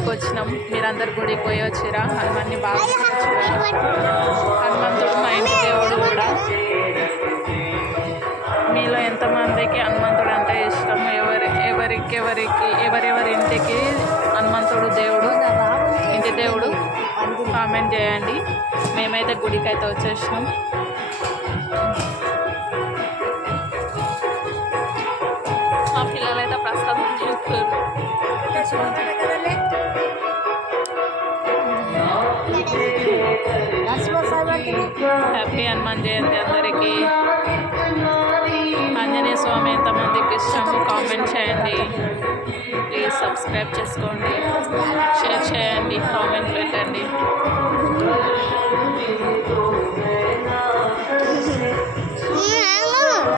గుడికి వచ్చినాం. మీరందరు గుడికి పోయి వచ్చిరా? హనుమాన్ని బాగా వచ్చిరా? హనుమంతుడు మా ఇంటి దేవుడు కూడా. మీలో ఎంతమందికి హనుమంతుడు అంటే ఇష్టం? ఎవరెవరి ఇంటికి హనుమంతుడు దేవుడు ఇంటి దేవుడు కామెంట్ చేయండి. మేమైతే గుడికి అయితే వచ్చేసినాం. మా పిల్లలైతే ప్రసాదం చేస్తారు. హ్యాపీ హనుమాన్ జయంతి అందరికీ. ఆంజనేయ స్వామి ఎంతమందికి ఇష్టమో కామెంట్ చేయండి. ప్లీజ్ సబ్స్క్రైబ్ చేసుకోండి, షేర్ చేయండి, కామెంట్ పెట్టండి.